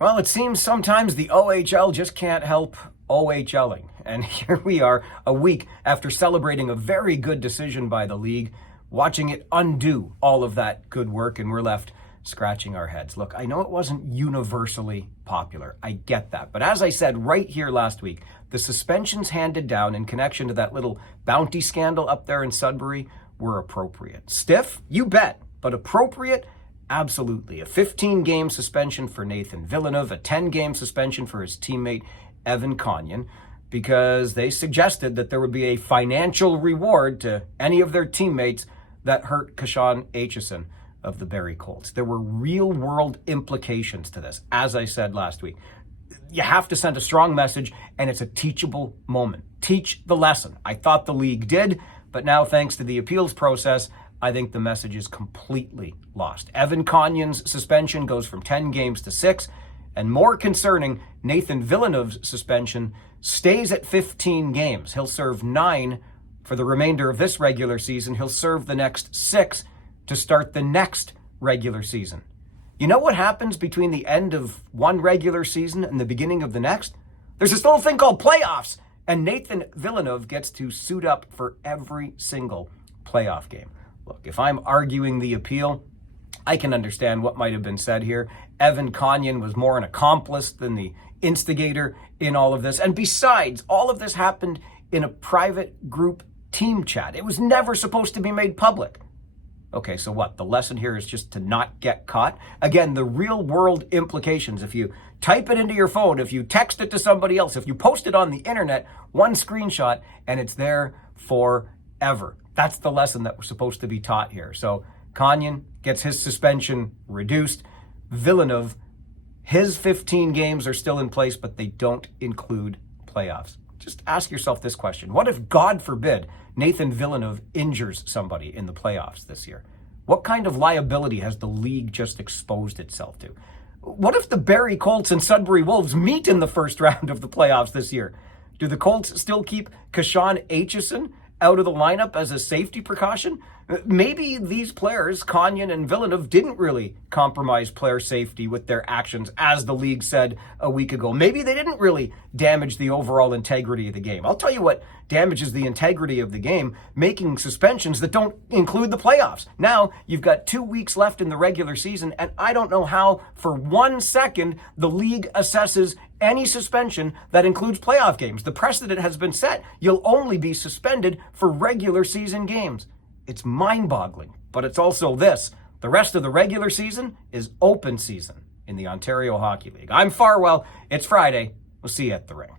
Well, it seems sometimes the OHL just can't help OHLing. And here we are, a week after celebrating a very good decision by the league, watching it undo all of that good work, and we're left scratching our heads. Look, I know it wasn't universally popular. I get that. But as I said right here last week, the suspensions handed down in connection to that little bounty scandal up there in Sudbury were appropriate. Stiff? You bet. But appropriate? Absolutely. A 15-game suspension for Nathan Villeneuve, a 10-game suspension for his teammate Evan Conyon, because they suggested that there would be a financial reward to any of their teammates that hurt Kashawn Aitchison of the Barrie Colts. There were real-world implications to this, as I said last week. You have to send a strong message, and it's a teachable moment. Teach the lesson. I thought the league did, but now, thanks to the appeals process, I think the message is completely lost. Evan Conyon's suspension goes from 10 games to 6, and more concerning, Nathan Villeneuve's suspension stays at 15 games. He'll serve 9 for the remainder of this regular season. He'll serve the next 6 to start the next regular season. You know what happens between the end of one regular season and the beginning of the next? There's this little thing called playoffs, and Nathan Villeneuve gets to suit up for every single playoff game. Look, if I'm arguing the appeal, I can understand what might have been said here. Evan Conyon was more an accomplice than the instigator in all of this. And besides, all of this happened in a private group team chat. It was never supposed to be made public. Okay, so what? The lesson here is just to not get caught? Again, the real world implications. If you type it into your phone, if you text it to somebody else, if you post it on the internet, one screenshot, and it's there forever. That's the lesson that was supposed to be taught here. So Conyon gets his suspension reduced. Villeneuve, his 15 games are still in place, but they don't include playoffs. Just ask yourself this question. What if, God forbid, Nathan Villeneuve injures somebody in the playoffs this year? What kind of liability has the league just exposed itself to? What if the Barrie Colts and Sudbury Wolves meet in the first round of the playoffs this year? Do the Colts still keep Kashawn Aitchison out of the lineup as a safety precaution? Maybe these players, Conyon and Villeneuve, didn't really compromise player safety with their actions, as the league said a week ago. Maybe they didn't really damage the overall integrity of the game. I'll tell you what damages the integrity of the game: making suspensions that don't include the playoffs. Now, you've got 2 weeks left in the regular season, and I don't know how, for 1 second, the league assesses any suspension that includes playoff games. The precedent has been set. You'll only be suspended for regular season games. It's mind-boggling, but it's also this: the rest of the regular season is open season in the Ontario Hockey League. I'm Farwell. It's Friday. We'll see you at the rink.